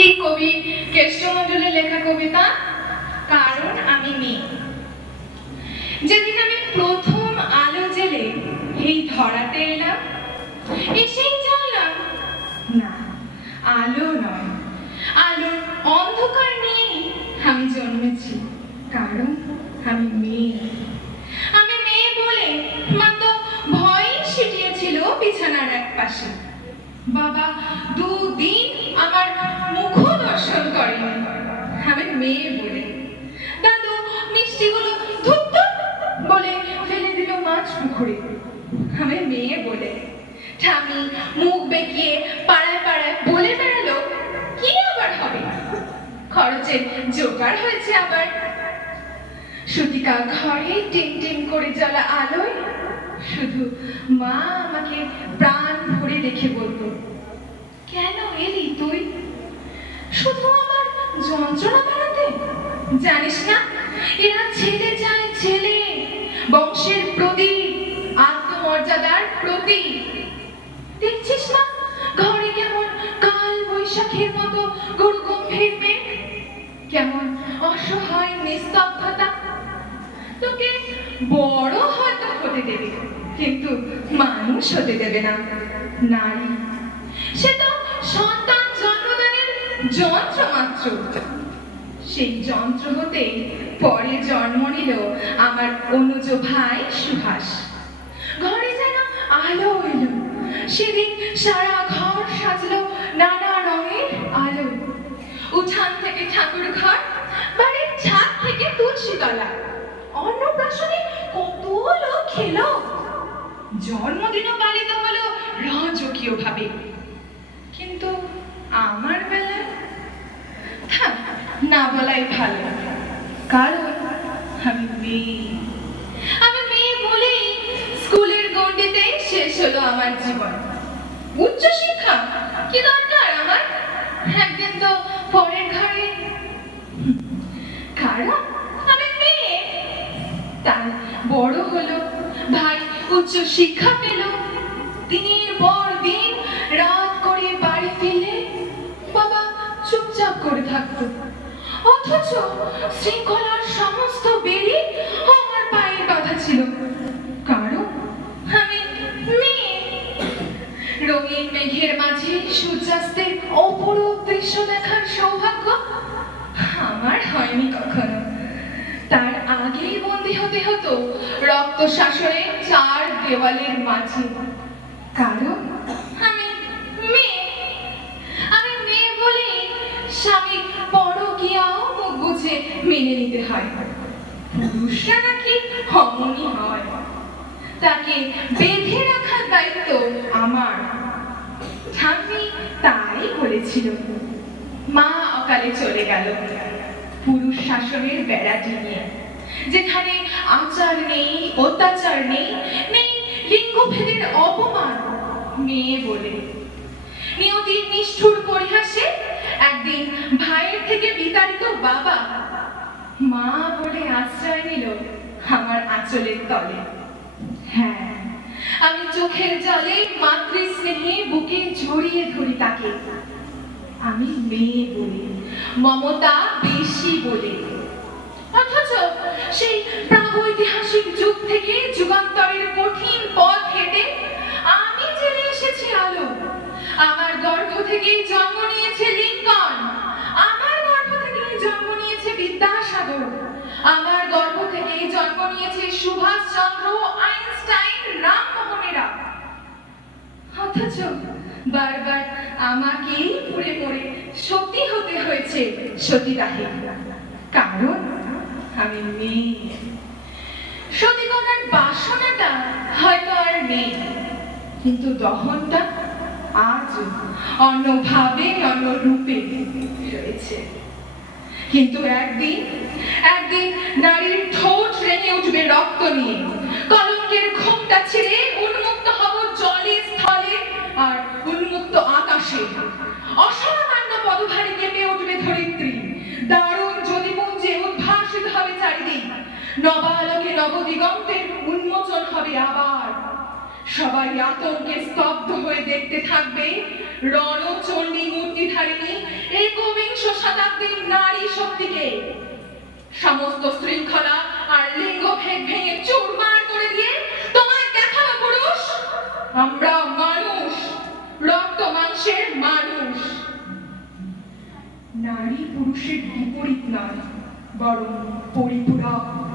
এই কবি কেষ্টমণ্ডলের লেখা কবিতা, কারণ আমি মেয়ে। যেদিন আমি প্রথম আলো জেলে এই ধরাতে এলাম, এসেই জানলাম, না, আলো নয়। আলোর অন্ধকার নিয়েই আমি জন্মেছি, কারণ আমি মেয়ে। আমি মেয়ে বলে মা তো ভয়ই সিটিয়েছিল বিছানার এক পাশে বাবা দুদিন বলে। ঠামি মুখ বেঁকিয়ে পাড়ায় পাড়ায় বলে বেড়ালো, কি আবার হবে? খরচের জোগাড় হয়েছে আবার। সুতিকা ঘরে টিম টিম করে জ্বলা আলোয় শুধু মা আমাকে প্রাণ ভরে দেখে বলতো কেন এলি তুই? শুধু আমার যন্ত্রণা বাড়াতে? জানিস না, এরা ছেলে চায় ছেলে, বংশের বৈশাখীর মতো গরু গম্ভীর মেঘ। কেমন অসহায় নিস্তব্ধতা। তোকে বড় হয়তো হতে দেবে, কিন্তু মানুষ হতে দেবে না। নারী, সে তো সন্তান জন্মদানের যন্ত্র মাত্র সেই যন্ত্র হতে পরে জন্ম নিল আমার অনুজ ভাই সুভাষ। ঘরে যেন আলো এলো, সেদিন সারা ঘর থেকে ঠাকুর ঘর বাড়ির ছাদ থেকে তুলসী তলা অন্নপ্রাশনে কত লোক খেলো। জন্মদিনও পালিত হলো রাজকীয় ভাবে কিন্তু আমার বেলায় না বলাই ভালো। কারণ আমি মেয়ে। আমি মেয়ে বলেই স্কুলের গণ্ডিতে শেষ হলো আমার জীবন। উচ্চ শিক্ষা কি দরকার আমার? একদিন তো পরের ঘরে কারণ আমি মেয়ে তাই বড় হলো ভাই শিক্ষা পেল। দিনের পর দিন রাত করে বাড়ি ফিরলে বাবা চুপচাপ করে অথচ শৃঙ্খলার সমস্ত আমার পায়ের কথা ছিল। কারণ আমি মেয়ে। রঙিন মেঘের মাঝে সূর্যাস্তের অপরূপ দৃশ্য দেখার সৌভাগ্য আমার হয়নি কখনো। তার আগেই বন্দি হতে হতো রক্ত শাসনে চার দেওয়ালের মাঝে। কারণ আমি মেয়ে। আমি মেয়ে বলে স্বামী পরকিয়াও মুখ বুঝে মেনে নিতে হয়। পুরুষরা নাকি অমনি হয়। তাকে বেঁধে রাখার দায়িত্ব আমার। ঠাম্মি তাই করেছিল মা অকালে চলে গেল। পুরুষ শাসনের বেড়াটি নিয়ে যেখানে আচার নেই, অত্যাচার নেই নেই লিঙ্গভেদের অপমান, মেয়ে বলে। নিয়তির নিষ্ঠুর পরিহাসে একদিন ভাইয়ের থেকে বিতাড়িত বাবা মা বলে আশ্রয় নিল আমার আঁচলের তলে। হ্যাঁ আমি চোখের জলে মাতৃ স্নেহে বুকে জড়িয়ে ধরি তাকে। আমি মেয়ে বলে, মমতা বেশি বলে। অথচ সেই প্রাগৈতিহাসিক যুগ থেকে যুগান্তরের কঠিন পথ হেঁটে আমি জেনে এসেছি আলো। আমার গর্ভ থেকেই জন্ম নিয়েছে লিঙ্কন। আমার গর্ভ থেকেই জন্ম নিয়েছে বিদ্যাসাগর। আমার গর্ভ থেকেই জন্ম নিয়েছে সুভাষচন্দ্র আইনস্টাইন, রামমোহনেরা। অথচ বারবার আমাকেই পুড়ে পড়ে সতী হতে হয়েছে সতীদাহে কারণ আমি মেয়ে। সতী করার বাসনাটা হয়তো আর নেই, কিন্তু দহনটা আজ অন্যভাবে অন্য রূপে রয়েছে। কিন্তু একদিন একদিন নারীর ঠোঁট রেঙে উঠবে রক্ত নিয়ে, কলঙ্কের ঘোমটা ছেড়ে উন্মুক্ত নবালোকে নবদিগন্তের উন্মোচন হবে আবার। সবাই আতঙ্কে স্তব্ধ হয়ে দেখতে থাকবে। রণচণ্ডী মূর্তিধারিণী একো শতাব্দীর নারী শক্তিকে। সমস্ত শৃঙ্খলা আর লিঙ্গভেদ ভেঙে চুরমার করে দিয়ে তোমায় দেখাবো পুরুষ। আমরা মানুষ, রক্ত মাংসের মানুষ। নারী পুরুষের বিপরীত নয়, বরং পরিপূরক।